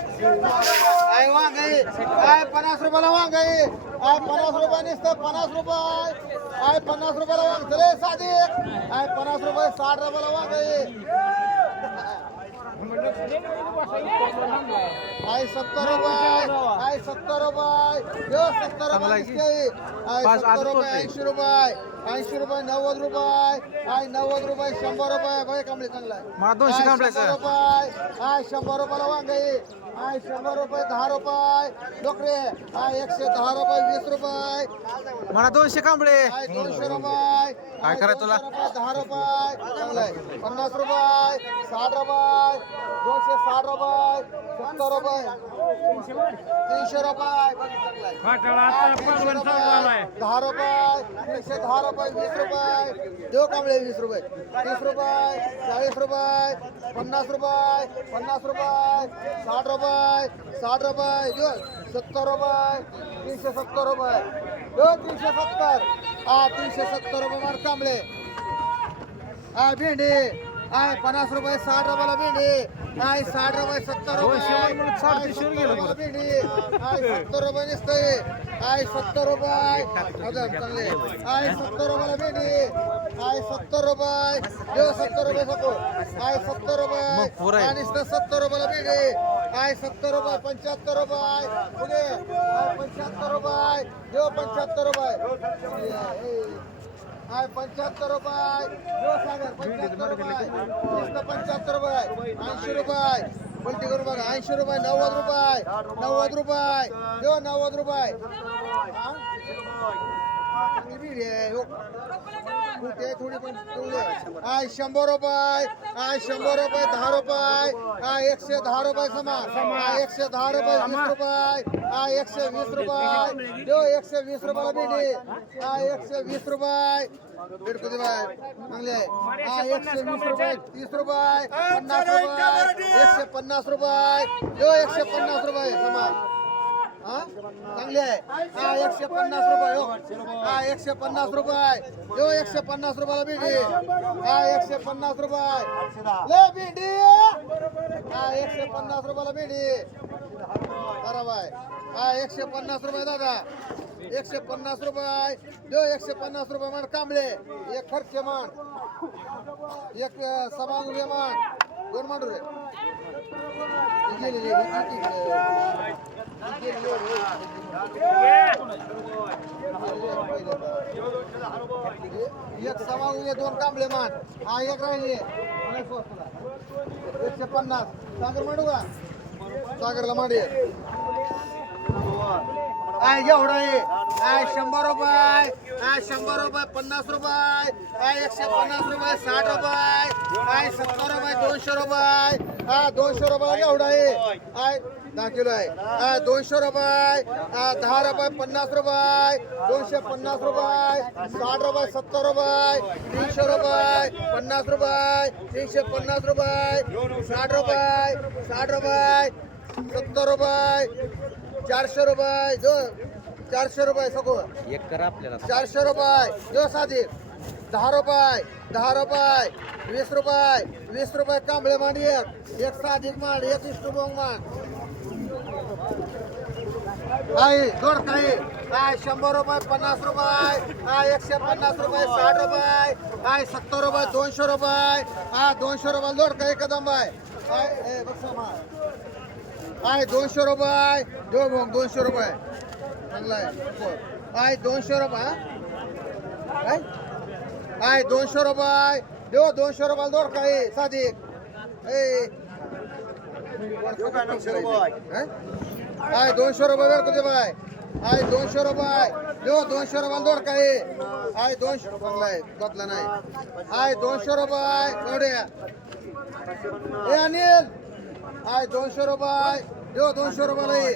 काय वांग काय पन्नास रुपयाला वांग. आहे काय पन्नास रुपये नुसतं पन्नास रुपये. काय पन्नास रुपयाला वांग चले साधे. काय पन्नास रुपये साठ रुपयाला वांग. आहे काय सत्तर रुपये काय सत्तर रुपये. सत्तर रुपये काय सत्तर रुपये ऐंशी रुपये. ऐंशी रुपये नव्वद रुपये काय नव्वद रुपये शंभर रुपये बघा कमळे चांगला मला दोनशे कांबळे, शंभर सर. रुपये काय शंभर रुपयाला वांग. आहे काय शंभर रुपये दहा रुपये. लोकरे काय एकशे दहा रुपये वीस रुपये. मला दोनशे कांबळे काय दोनशे रुपये. काय करायचं तुला? दहा रुपये चांगलं आहे. पन्नास रुपये साठ रुपये दोनशे साठ रुपये सत्तर रुपये तीनशे रुपये. दहा रुपये तीनशे दहा रुपये वीस रुपये. देऊ कांबळे वीस रुपये. तीस रुपये चाळीस रुपये पन्नास रुपये पन्नास रुपये साठ रुपये साठ रुपये. देऊ सत्तर रुपये तीनशे सत्तर रुपये. तीनशे सत्तर. हा तीनशे सत्तर रुपये मार कांबळे हा भेंडी. हाय पन्नास रुपये साठ रुपयाला भेंडी. हाय साठ रुपये सत्तर रुपये. भेंडी. हाय सत्तर रुपये नुसते हाय सत्तर रुपये. चांगले. हाय सत्तर रुपयाला भेंडी. हाय सत्तर रुपये. देव सत्तर रुपये सको हाय सत्तर रुपये. नुसतं सत्तर रुपयाला भेंडी. हाय सत्तर रुपये पंच्याहत्तर रुपये पुढे पंच्याहत्तर रुपये देव पंच्याहत्तर रुपये. हाय पंच्याहत्तर रुपये देव सागर पंच्याहत्तर रुपये पंच्याहत्तर रुपये ऐंशी रुपये पलटी करू बघा ऐंशी रुपये नव्वद रुपये नव्वद रुपये देव नव्वद रुपये कुठे आहे थोडी पण. हाय शंभर रुपये. हाय शंभर रुपये दहा रुपये. हाय एकशे दहा रुपये समान हाय एकशे दहा रुपये वीस रुपये. हाय एकशे वीस रुपये. देव एकशे वीस रुपयाला भेटी हाय एकशे वीस रुपये. कधी बाय? चांगले आहे. हाय एकशे वीस रुपये तीस रुपये. पन्नास रुपये. एकशे पन्नास रुपये. देव एकशे पन्नास रुपये समान हा चांगले आहे. हा एकशे पन्नास रुपये हो. हा एकशे पन्नास रुपये. यो एकशे पन्नास रुपयाला भेंडी. हा एकशे पन्नास रुपये. ले भेंडी. हा एकशे पन्नास रुपयाला भेंडी. बरं बाय. हा एकशे पन्नास रुपये दादा. एकशे पन्नास रुपये. देऊ एकशे पन्नास रुपये म्हण कांबळे. एक खर्चे म्हण. एक समान म्हण. मान दोन मान रे. गेलेले एक सवा उद्या दोन कांबळे मान हा एक राहिले. एकशे पन्नास. सागर मांडू का? सागरला मांडी आय एवढा आहे. आय शंभर रुपये. आय शंभर रुपये पन्नास रुपये. आय एकशे पन्नास रुपये साठ रुपये. आय सत्तर रुपये दोनशे रुपये. हा दोनशे रुपये एवढा आहे. आय दहा किलो आहे. आय दोनशे रुपये. दहा रुपये पन्नास रुपये. दोनशे पन्नास रुपये. साठ रुपये सत्तर रुपये. तीनशे रुपये पन्नास रुपये. तीनशे पन्नास रुपये. साठ रुपये साठ रुपये. सत्तर रुपये. चारशे रुपये जो चारशे रुपये सको एक करा आपल्याला. चारशे रुपये जो साधी. दहा रुपये दहा रुपये वीस रुपये वीस रुपये कांबळे मांडी एक एक साधिक मांड एक इष्टुबोंग मांड. आहे जोड काही काय शंभर रुपये पन्नास रुपये. काय एकशे पन्नास रुपये साठ रुपये. काय सत्तर रुपये दोनशे रुपये. हा दोनशे रुपये जोड काही कदम आहे काय बघ काय दोनशे रुपये. देऊ मग दोनशे रुपये. चांगला आहे. काय दोनशे रुपये हा? काय काय दोनशे रुपये. देऊ दोनशे रुपये जोड काही साधी हा? हाय दोनशे रुपये वेळ कुठे बाय हाय दोनशे रुपये. देऊ दोनशे रुपये दोड काय हाय दोनशे चांगला आहे. बदला नाही. हाय दोनशे रुपये. एवढे. ए अनिल. आय दोनशे रुपये. देऊ दोनशे रुपयाला ये.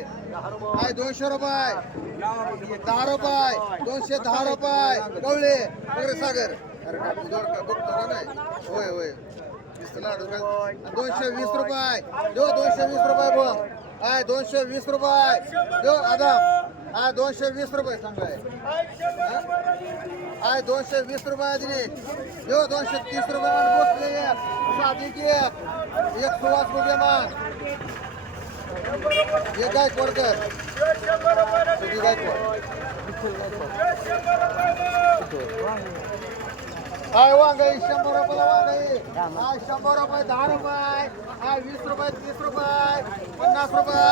दोनशे रुपये. दहा रुपये. दोनशे दहा रुपये. कवळे. वगैरे सागर. अरे का बघतो नाही होय होय. दोनशे वीस रुपये. देऊ दोनशे वीस रुपये बघ आय दोनशे वीस रुपये. देऊ आदा आय दोनशे वीस रुपये सांगाय हाय दोनशे वीस रुपये दिले. देऊ दोनशे तीस रुपये बसले साधी की एक एक सुवास बुगेमान एक गायकवाडकर सुधी गायकवाड. काय वांगाई शंभर रुपयाला वांगाई. हाय शंभर रुपये दहा रुपये. हाय वीस रुपये तीस रुपये. पन्नास रुपये.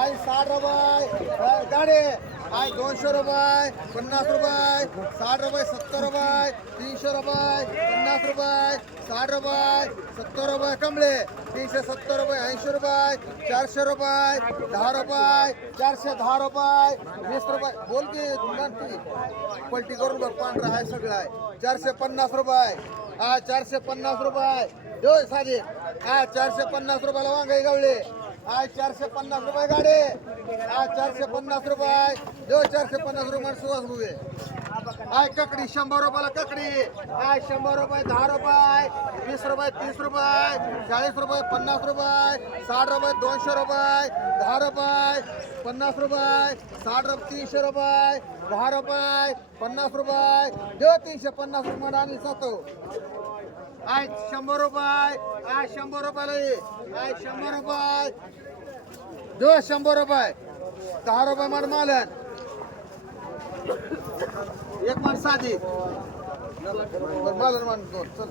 आय साठ रुपये. हाय गाडी. दोनशे रुपये पन्नास रुपये साठ रुपये सत्तर रुपये तीनशे रुपये पन्नास रुपये साठ रुपये सत्तर रुपये कमळे तीनशे सत्तर रुपये ऐंशी रुपये चारशे रुपये दहा रुपये चारशे दहा रुपये वीस रुपये. बोल की म्हणती पलटी करून बघ पांढरा आहे सगळं आहे. चारशे पन्नास रुपये. हा चारशे पन्नास रुपये. देऊ हा चारशे पन्नास रुपयाला वांगाई गवळे आज चारशे पन्नास रुपये गाडी. आज चारशे पन्नास रुपये. देव चारशे पन्नास रुपये सुहास रुपये आय ककडी शंभर रुपयाला ककडी. आय शंभर रुपये दहा रुपये वीस रुपये तीस रुपये चाळीस रुपये पन्नास रुपये साठ रुपये दोनशे रुपये दहा रुपये पन्नास रुपये साठ रुपये तीनशे रुपये दहा रुपये पन्नास रुपये. देव तीनशे पन्नास रुपये आणि जातो. आय शंभर रुपये आय शंभर रुपयाला ये. आय शंभर रुपये. देऊ शंभर रुपये. दहा रुपये मान मालन एक मान साधी. मालन मान दोन. चल.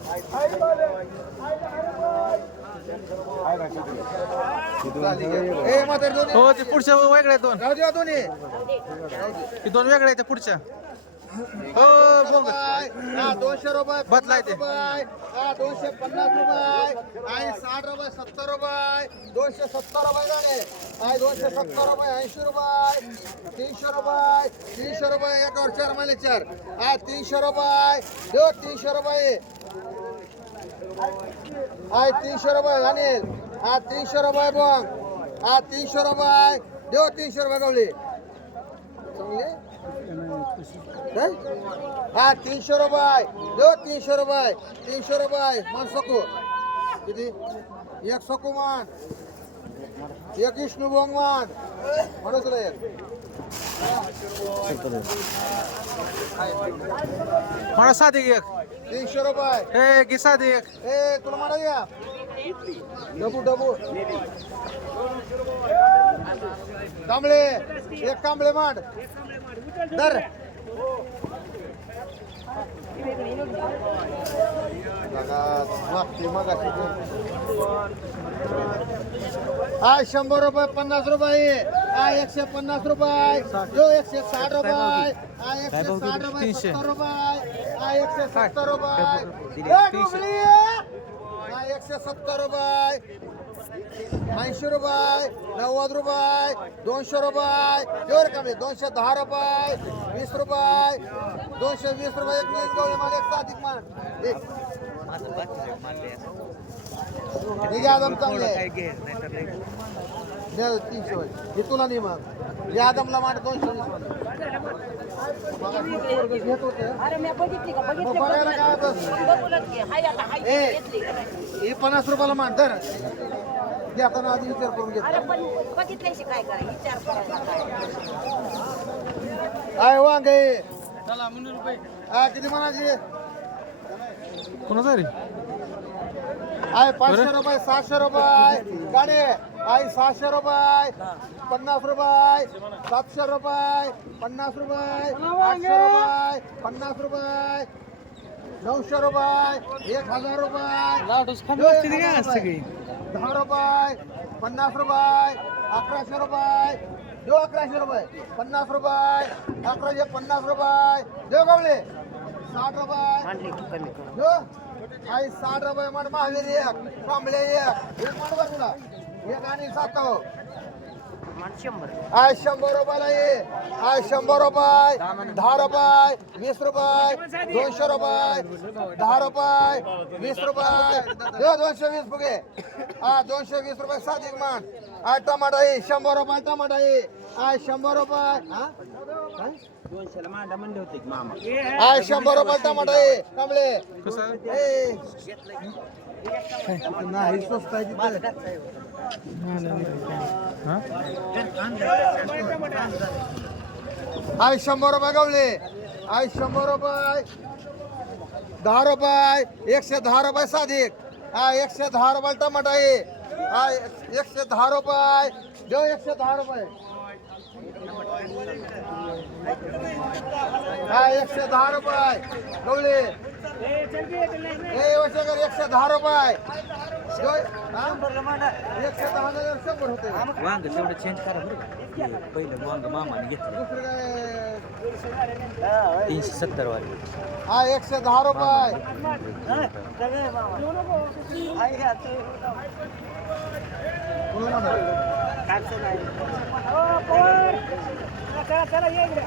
म्हातारे हो ते पुढच्या वेगळ्या आहेत दोन. राहू द्या दोन्ही. दे. ते दोन वेगळ्या आहेत त्या पुढच्या. हो हा, दोनशे रुपये बदलाय ते. हा, दोनशे पन्नास रुपये आणि साठ रुपये सत्तर रुपये दोनशे सत्तर रुपये झाले. आहे दोनशे सत्तर रुपये ऐंशी रुपये तीनशे रुपये तीनशे रुपये एकावर चार महिने चार. हा तीनशे रुपये देऊ तीनशे रुपये. हाय तीनशे रुपये अनिल. हा तीनशे रुपये बघ हा तीनशे रुपये देऊ तीनशे रुपये गवली चांगली काय? हा तीनशे रुपये. देऊ तीनशे रुपये. तीनशे रुपये. मान सकू? किती? एक सकू मान. एक विष्णू भोंग मान. म्हणू तुला एक. मला साधी एक तीनशे रुपये. ए घे साधी एक. ए तुला म्हणा या डबू डबू. कांबळे एक कांबळे मांड. दर हाय शंभर रुपये पन्नास रुपये. हाय एकशे पन्नास रुपये. जो एकशे साठ रुपये. हाय एकशे साठ रुपये. सत्तर रुपये. हाय एकशे सत्तर रुपये! हाय एकशे सत्तर रुपये. ऐंशी रुपये. नव्वद रुपये. दोनशे रुपये. जोर कमी दोनशे दहा रुपये. वीस रुपये. दोनशे वीस रुपये एक मिनिट गवळे मला एक. हे घ्या आदम चांगले द्या तीनशे होय. हे तुला नाही मग या आदमला दोनशे वीस मान. मगाशी पोरगं घेत होतं. अरे मी बघितली का मग बघायला काय होतं? बघितली बघूनच घे हाय आता हाय ए. घेतली हे पन्नास रुपयाला मान धर घेताना आधी विचार करून घेतो अरे पण बघितल्याशी काय करा विचार करायचा काय काय वांगे हा किती म्हणायची? कोणाचा रे? आहे पाचशे रुपये सहाशे रुपये. गाडी आहे. सहाशे रुपये. पन्नास रुपये. सातशे रुपये. पन्नास रुपये. आठशे रुपये. पन्नास रुपये. नऊशे रुपये. एक हजार रुपये. एक हजार रुपये. दहा रुपये. पन्नास रुपये. अकराशे रुपये. देऊ अकराशे रुपये. पन्नास रुपये. अकराशे पन्नास रुपये. देऊ गावले साठ रुपये. देऊ आई साठ रुपये माड महावीर एक. कांबळे एक. एक माड बघ तुला एक आणि सात आय शंभर रुपयाला ये आय शंभर रुपये. दहा रुपये वीस रुपये दोनशे रुपये. दहा रुपये वीस रुपये. दोनशे वीस फुगे. हा दोनशे वीस रुपये साधिक मान. आय टमाटा ये शंभर रुपये टमाटा आहे आय शंभर रुपये. आय शंभर रुपये टमाटा ये कांबळे कसं? ए. नाही स्वस्त आहे तिथे. हा? आय शंभर रुपये गवले आय शंभर रुपये. दहा रुपये. एकशे दहा रुपये साधिक. हा एकशे दहा रुपये टमाटा आहे. हा एक- एकशे दहा रुपये. देऊ एकशे दहा रुपये. हा एकशे दहा रुपये. गवळे. ए वर्षाकर एकशे दहा रुपये. हा? एकशे दहा हजार शंभर होते. वांग तेवढं चेंज करा बरं पहिलं वांग मामाने घेतलं. काय? तीनशे सत्तर वाले. हा एकशे दहा रुपये. चला ये इकडे.